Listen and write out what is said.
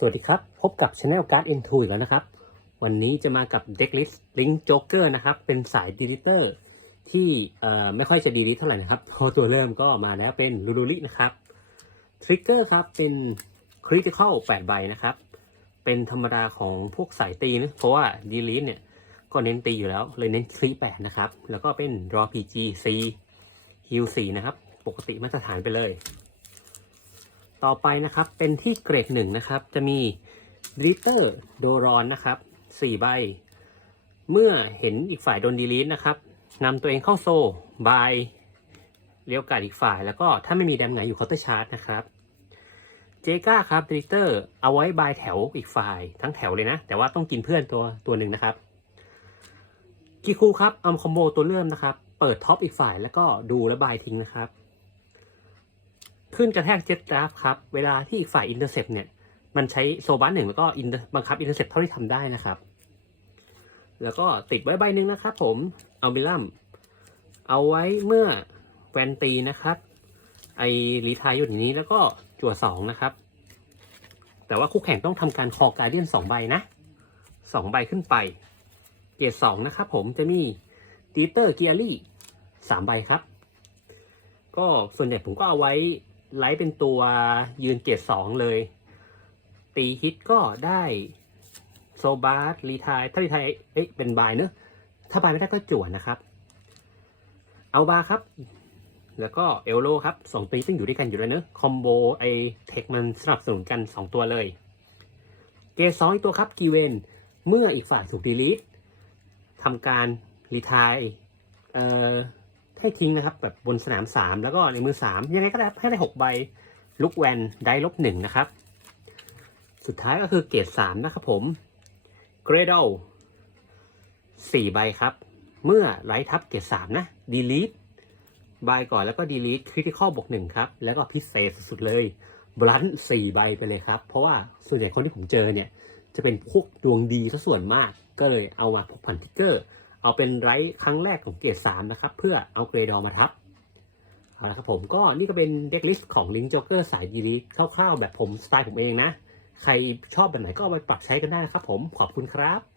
สวัสดีครับ พบกับ Channel Card N2 อีกแล้วนะครับ วันนี้จะมากับ Decklist Link Joker นะครับ เป็นสายดีลิเตอร์ที่ไม่ค่อยจะดีลิทเท่าไหร่นะครับพราะตัวเริ่มก็มาแล้วเป็นลูลูลินะครับทริกเกอร์ครับ เป็น Critical 8 ใบนะครับ เป็นธรรมดาของพวกสายตีนะเพราะว่าดีลิทเนี่ย ก็เน้นตีอยู่แล้ว เลยเน้นคลี8นะครับ แล้วก็เป็น Raw PG C Heal 4นะครับ ปกติมาตรฐานไปเลย ต่อไปนะครับเป็นที่เกรดหนึ่งนะครับ จะมีดิเตอร์โดรอนนะครับสี่ใบ เมื่อเห็นอีกฝ่ายโดนดีลีทนะครับนำตัวเองเข้าโซบายเลี้ยวกัดอีกฝ่ายแล้วก็ถ้าไม่มีแดมไหนอยู่เคาน์เตอร์ชาร์จนะครับเจก้าครับดิเตอร์เอาไว้บายแถวอีกฝ่ายทั้งแถวเลยนะ แต่ว่าต้องกินเพื่อนตัวตัวหนึ่งนะครับกิคูครับเอาคอมโบตัวเริ่มนะครับ เปิดท็อปอีกฝ่ายแล้วก็ดูและบายทิ้งนะครับ ขึ้นกระแทกเจ็ตดราฟครับ เวลาที่อีกฝ่ายอินเตอร์เซปเนี่ย มันใช้โซบัสหนึ่งแล้วก็ inter- บังคับอินเตอร์เซปเท่าที่ทำได้นะครับ แล้วก็ติดไว้ใบหนึ่งนะครับผมเอาบิลัมเอาไว้เมื่อแวนตีนะครับ ไอรีทายอยู่อย่นี้แล้วก็จั่วสองนะครับ แต่ว่าคู่แข่งต้องทำการคอการเดียนสองใบนะสองใบขึ้นไป เกรดสองนะครับผมจะมีดีเตอร์เกียรี่สามใบครับ ก็ส่วนใหญ่ผมก็เอาไว้ ไลท์เป็นตัวยืนเกรดสองเลย ตีฮิตก็ได้โซบาร์รีทายถ้ารีทายเอ๊ะเป็นบายเนอะถ้าบายไม่ได้ก็จั่วนะครับ เอาบาครับ แล้วก็เอลโลครับสองตีซึ่งอยู่ด้วยกันอยู่แล้วเนอะคอมโบไอเทคมันสนับสนุนกันสองตัวเลย เกสองอีกตัวครับกีเวนเมื่ออีกฝ่ายถูกดีลีททำการรีทายเอ่อ ให้ทิ้งนะครับแบบบนสนาม 3 แล้วก็ในมือ 3 ยังไงก็ได้ให้ได้ 6 ใบลุกแวนได้ลบหนึ่งนะครับ สุดท้ายก็คือเกรด3นะครับผมเกรด l 4ใบครับ เมื่อไลท์ทับเกรด3นะ delete ใบก่อนแล้วก็ delete critical บวก1ครับ แล้วก็พิเศษสุดๆเลยบลัน4ใบไปเลยครับ เพราะว่าส่วนใหญ่คนที่ผมเจอเนี่ย จะเป็นพวกดวงดีซะส่วนมากก็เลยเอามาพกพันทิกเกอร์ เอาเป็นไรครั้งแรกของเกรด3นะครับ เพื่อเอาเกรดอมาทับเอาละครับผมก็นี่ก็เป็นเด็กลิสต์ของลิงจ็อกเกอร์สายยีรีคร่าวๆ แบบผมสไตล์ผมเองนะ ใครชอบแบบไหนก็เอาไปปรับใช้กันได้นะครับผมขอบคุณครับ